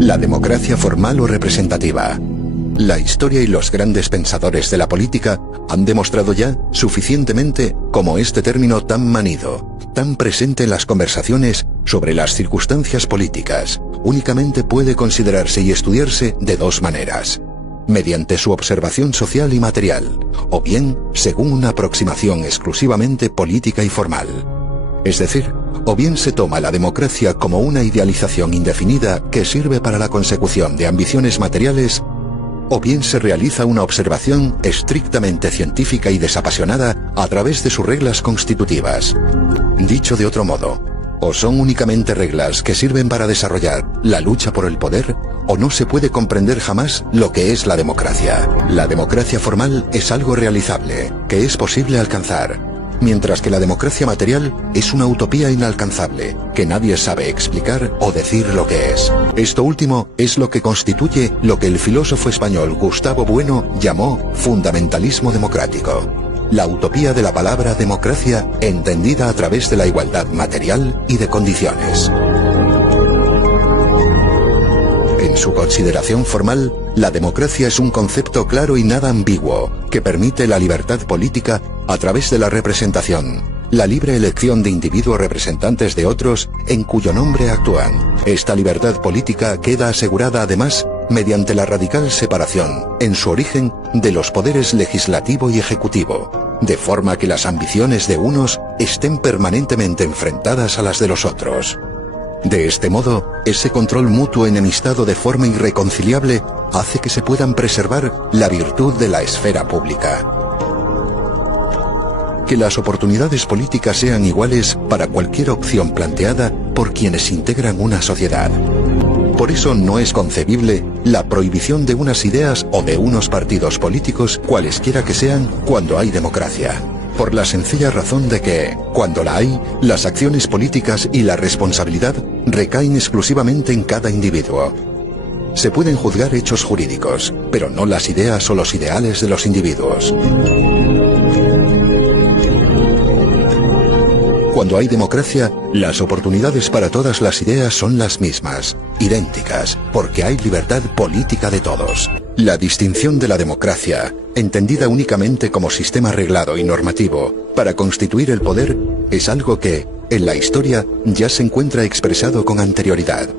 La democracia formal o representativa. La historia y los grandes pensadores de la política han demostrado ya suficientemente cómo este término tan manido, tan presente en las conversaciones sobre las circunstancias políticas, únicamente puede considerarse y estudiarse de dos maneras: mediante su observación social y material, o bien según una aproximación exclusivamente política y formal. Es decir, o bien se toma la democracia como una idealización indefinida que sirve para la consecución de ambiciones materiales, o bien se realiza una observación estrictamente científica y desapasionada a través de sus reglas constitutivas. Dicho de otro modo, o son únicamente reglas que sirven para desarrollar la lucha por el poder, o no se puede comprender jamás lo que es la democracia. La democracia formal es algo realizable, que es posible alcanzar, mientras que la democracia material es una utopía inalcanzable, que nadie sabe explicar o decir lo que es. Esto último es lo que constituye lo que el filósofo español Gustavo Bueno llamó fundamentalismo democrático. La utopía de la palabra democracia entendida a través de la igualdad material y de condiciones. En su consideración formal, la democracia es un concepto claro y nada ambiguo, que permite la libertad política a través de la representación, la libre elección de individuos representantes de otros en cuyo nombre actúan. Esta libertad política queda asegurada además mediante la radical separación, en su origen, de los poderes legislativo y ejecutivo, de forma que las ambiciones de unos estén permanentemente enfrentadas a las de los otros. De este modo, ese control mutuo enemistado de forma irreconciliable hace que se puedan preservar la virtud de la esfera pública. Que las oportunidades políticas sean iguales para cualquier opción planteada por quienes integran una sociedad. Por eso no es concebible la prohibición de unas ideas o de unos partidos políticos, cualesquiera que sean, cuando hay democracia. Por la sencilla razón de que, cuando la hay, las acciones políticas y la responsabilidad recaen exclusivamente en cada individuo. Se pueden juzgar hechos jurídicos, pero no las ideas o los ideales de los individuos. Cuando hay democracia, las oportunidades para todas las ideas son las mismas, idénticas, porque hay libertad política de todos. La distinción de la democracia, entendida únicamente como sistema reglado y normativo para constituir el poder, es algo que, en la historia, ya se encuentra expresado con anterioridad.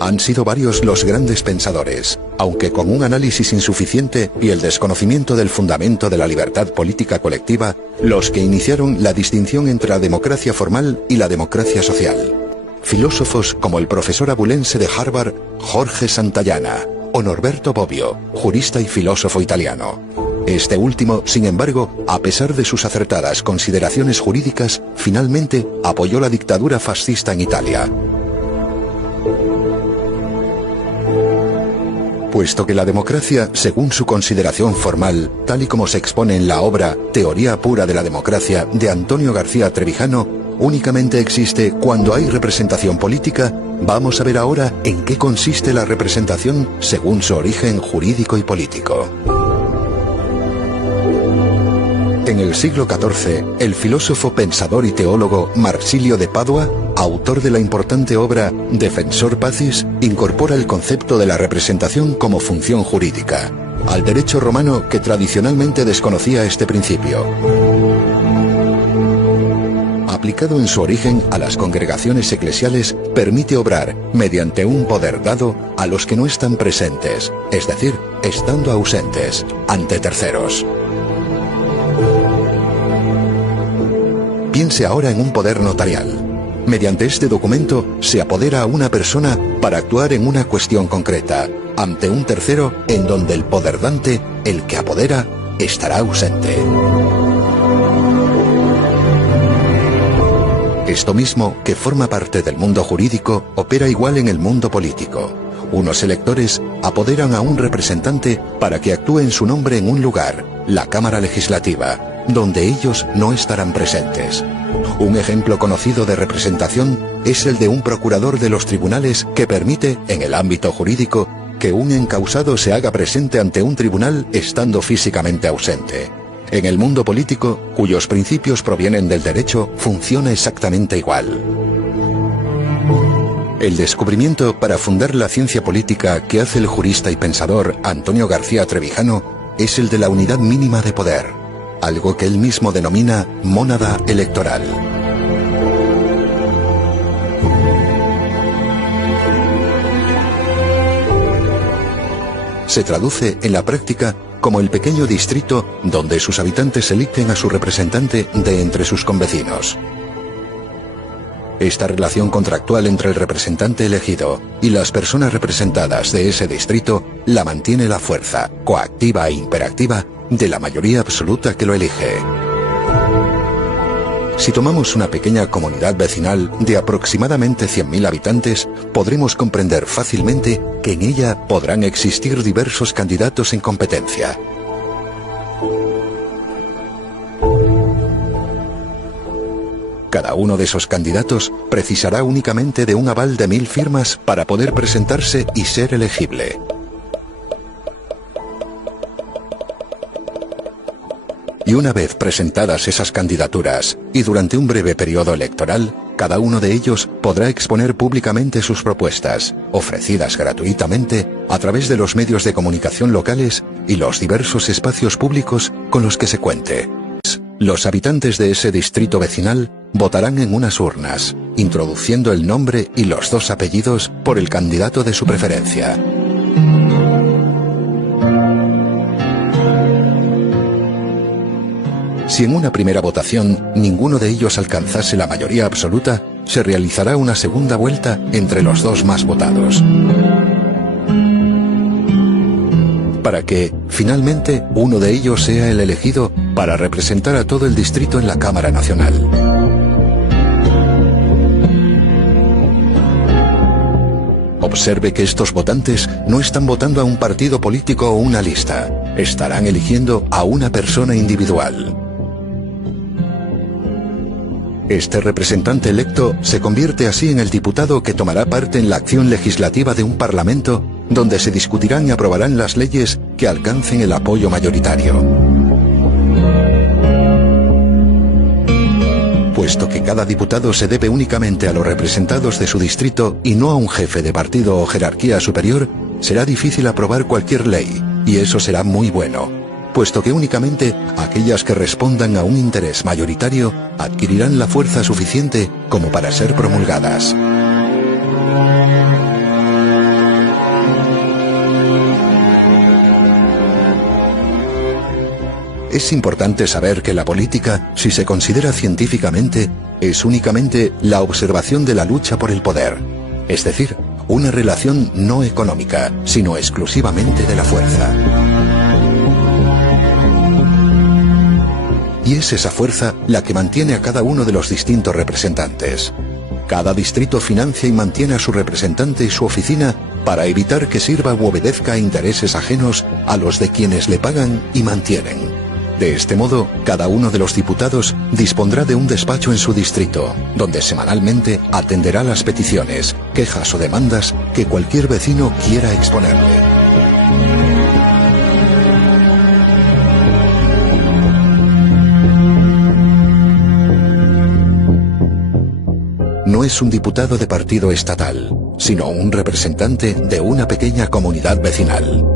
Han sido varios los grandes pensadores, aunque con un análisis insuficiente y el desconocimiento del fundamento de la libertad política colectiva, los que iniciaron la distinción entre la democracia formal y la democracia social. Filósofos como el profesor abulense de Harvard, Jorge Santayana, o Norberto Bobbio, jurista y filósofo italiano. Este último, sin embargo, a pesar de sus acertadas consideraciones jurídicas, finalmente apoyó la dictadura fascista en Italia. Puesto que la democracia, según su consideración formal, tal y como se expone en la obra Teoría pura de la democracia de Antonio García Trevijano, únicamente existe cuando hay representación política, vamos a ver ahora en qué consiste la representación según su origen jurídico y político. En el siglo XIV, el filósofo, pensador y teólogo Marsilio de Padua, autor de la importante obra Defensor Pacis, incorpora el concepto de la representación como función jurídica, al derecho romano que tradicionalmente desconocía este principio. Aplicado en su origen a las congregaciones eclesiales, permite obrar mediante un poder dado a los que no están presentes, es decir, estando ausentes, ante terceros. Piense ahora en un poder notarial. Mediante este documento se apodera a una persona para actuar en una cuestión concreta, ante un tercero en donde el poder dante, el que apodera, estará ausente. Esto mismo, que forma parte del mundo jurídico, opera igual en el mundo político. Unos electores apoderan a un representante para que actúe en su nombre en un lugar, la Cámara Legislativa, donde ellos no estarán presentes. Un ejemplo conocido de representación es el de un procurador de los tribunales que permite, en el ámbito jurídico, que un encausado se haga presente ante un tribunal estando físicamente ausente. En el mundo político, cuyos principios provienen del derecho, funciona exactamente igual. El descubrimiento para fundar la ciencia política que hace el jurista y pensador Antonio García Trevijano es el de la unidad mínima de poder, algo que él mismo denomina mónada electoral. Se traduce en la práctica como el pequeño distrito donde sus habitantes eligen a su representante de entre sus convecinos. Esta relación contractual entre el representante elegido y las personas representadas de ese distrito la mantiene la fuerza, coactiva e imperactiva, de la mayoría absoluta que lo elige. Si tomamos una pequeña comunidad vecinal de aproximadamente 100.000 habitantes, podremos comprender fácilmente que en ella podrán existir diversos candidatos en competencia. Cada uno de esos candidatos precisará únicamente de un aval de 1000 firmas para poder presentarse y ser elegible. Y una vez presentadas esas candidaturas, y durante un breve periodo electoral, cada uno de ellos podrá exponer públicamente sus propuestas, ofrecidas gratuitamente a través de los medios de comunicación locales y los diversos espacios públicos con los que se cuente. Los habitantes de ese distrito vecinal votarán en unas urnas, introduciendo el nombre y los 2 apellidos por el candidato de su preferencia. Si en una primera votación ninguno de ellos alcanzase la mayoría absoluta, se realizará una segunda vuelta entre los 2 más votados, para que, finalmente, uno de ellos sea el elegido para representar a todo el distrito en la Cámara Nacional. Observe que estos votantes no están votando a un partido político o una lista, estarán eligiendo a una persona individual. Este representante electo se convierte así en el diputado que tomará parte en la acción legislativa de un parlamento donde se discutirán y aprobarán las leyes que alcancen el apoyo mayoritario. Puesto que cada diputado se debe únicamente a los representados de su distrito y no a un jefe de partido o jerarquía superior, será difícil aprobar cualquier ley, y eso será muy bueno, puesto que únicamente aquellas que respondan a un interés mayoritario adquirirán la fuerza suficiente como para ser promulgadas. Es importante saber que la política, si se considera científicamente, es únicamente la observación de la lucha por el poder, es decir, una relación no económica, sino exclusivamente de la fuerza. Y es esa fuerza la que mantiene a cada uno de los distintos representantes. Cada distrito financia y mantiene a su representante y su oficina para evitar que sirva u obedezca a intereses ajenos a los de quienes le pagan y mantienen. De este modo, cada uno de los diputados dispondrá de un despacho en su distrito, donde semanalmente atenderá las peticiones, quejas o demandas que cualquier vecino quiera exponerle. No es un diputado de partido estatal, sino un representante de una pequeña comunidad vecinal.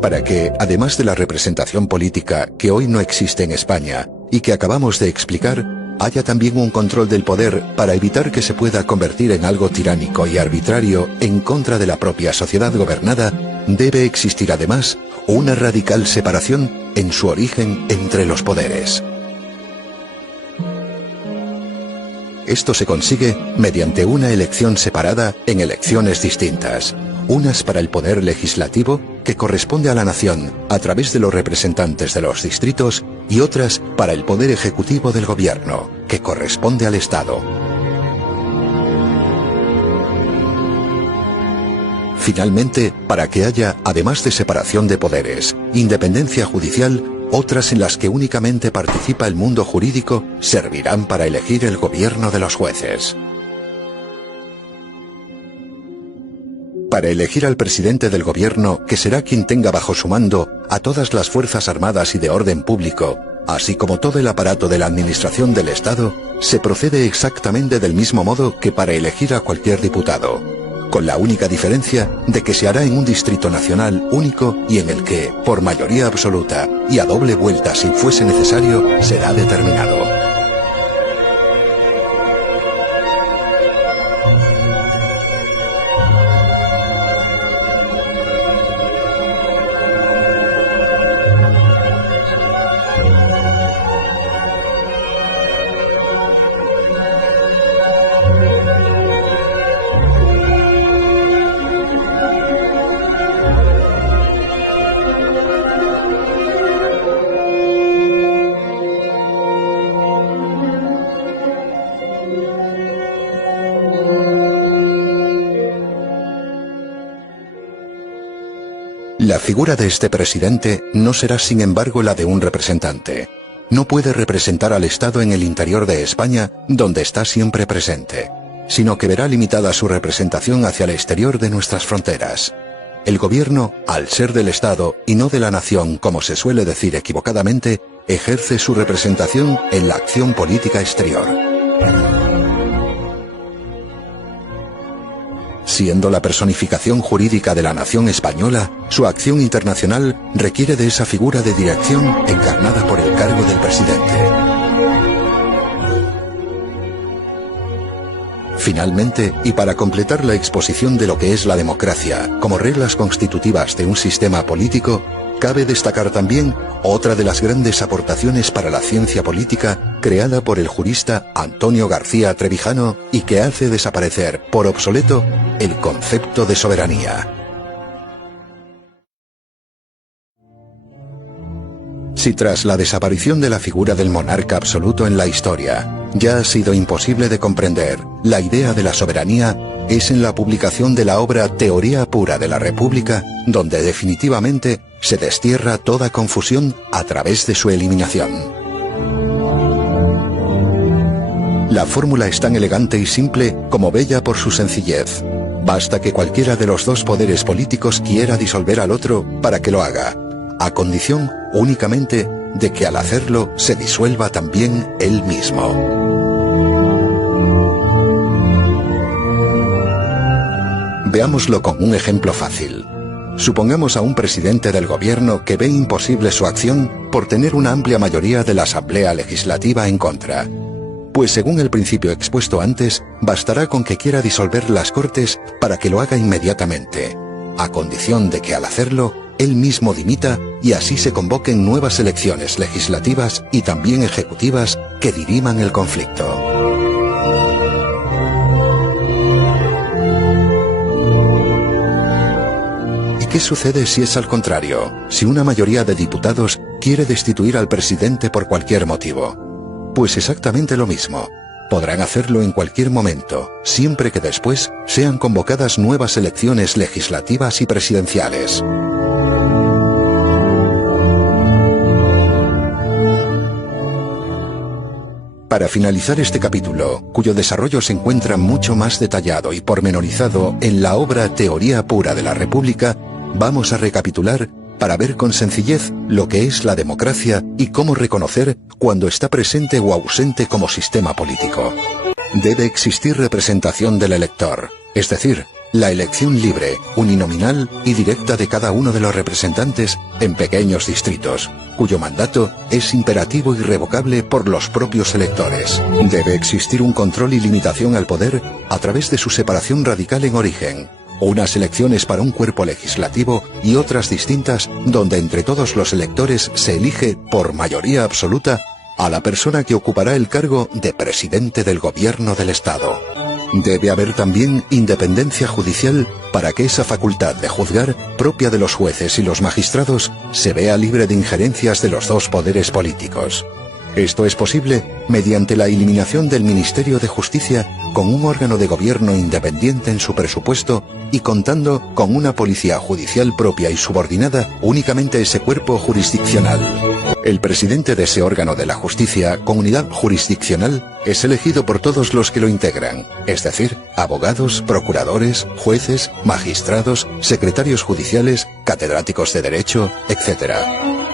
Para que, además de la representación política que hoy no existe en España y que acabamos de explicar, haya también un control del poder para evitar que se pueda convertir en algo tiránico y arbitrario en contra de la propia sociedad gobernada, debe existir además una radical separación en su origen entre los poderes. Esto se consigue mediante una elección separada en elecciones distintas, unas para el poder legislativo, que corresponde a la nación a través de los representantes de los distritos, y otras para el poder ejecutivo del gobierno, que corresponde al Estado. Finalmente, para que haya, además de separación de poderes, independencia judicial, otras en las que únicamente participa el mundo jurídico servirán para elegir el gobierno de los jueces. para elegir al presidente del gobierno, que será quien tenga bajo su mando a todas las fuerzas armadas y de orden público, así como todo el aparato de la administración del Estado, se procede exactamente del mismo modo que para elegir a cualquier diputado, con la única diferencia de que se hará en un distrito nacional único y en el que, por mayoría absoluta y a doble vuelta si fuese necesario, será determinado. La figura de este presidente no será sin embargo la de un representante. No puede representar al Estado en el interior de España, donde está siempre presente, sino que verá limitada su representación hacia el exterior de nuestras fronteras. El gobierno, al ser del Estado y no de la nación, como se suele decir equivocadamente, ejerce su representación en la acción política exterior. Siendo la personificación jurídica de la nación española, su acción internacional requiere de esa figura de dirección encarnada por el cargo del presidente. Finalmente, y para completar la exposición de lo que es la democracia como reglas constitutivas de un sistema político, cabe destacar también otra de las grandes aportaciones para la ciencia política creada por el jurista Antonio García Trevijano y que hace desaparecer por obsoleto el concepto de soberanía. Si tras la desaparición de la figura del monarca absoluto en la historia ya ha sido imposible de comprender la idea de la soberanía, es en la publicación de la obra Teoría pura de la República donde definitivamente se destierra toda confusión a través de su eliminación. La fórmula es tan elegante y simple como bella por su sencillez. Basta que cualquiera de los dos poderes políticos quiera disolver al otro para que lo haga, a condición únicamente de que al hacerlo se disuelva también él mismo. Veámoslo con un ejemplo fácil. Supongamos a un presidente del gobierno que ve imposible su acción por tener una amplia mayoría de la Asamblea Legislativa en contra. Pues según el principio expuesto antes, bastará con que quiera disolver las Cortes para que lo haga inmediatamente, a condición de que al hacerlo, él mismo dimita y así se convoquen nuevas elecciones legislativas y también ejecutivas que diriman el conflicto. ¿Qué sucede si es al contrario? Si una mayoría de diputados quiere destituir al presidente por cualquier motivo. Pues exactamente lo mismo. Podrán hacerlo en cualquier momento, siempre que después sean convocadas nuevas elecciones legislativas y presidenciales. Para finalizar este capítulo, cuyo desarrollo se encuentra mucho más detallado y pormenorizado en la obra Teoría pura de la República, vamos a recapitular para ver con sencillez lo que es la democracia y cómo reconocer cuando está presente o ausente como sistema político. Debe existir representación del elector, es decir, la elección libre, uninominal y directa de cada uno de los representantes en pequeños distritos, cuyo mandato es imperativo e irrevocable por los propios electores. Debe existir un control y limitación al poder a través de su separación radical en origen, unas elecciones para un cuerpo legislativo y otras distintas donde entre todos los electores se elige por mayoría absoluta a la persona que ocupará el cargo de presidente del gobierno del Estado. Debe haber también independencia judicial para que esa facultad de juzgar propia de los jueces y los magistrados se vea libre de injerencias de los dos poderes políticos. Esto es posible mediante la eliminación del Ministerio de Justicia con un órgano de gobierno independiente en su presupuesto y contando con una policía judicial propia y subordinada únicamente a ese cuerpo jurisdiccional. El presidente de ese órgano de la justicia, comunidad jurisdiccional, es elegido por todos los que lo integran, es decir, abogados, procuradores, jueces, magistrados, secretarios judiciales, catedráticos de derecho, etc.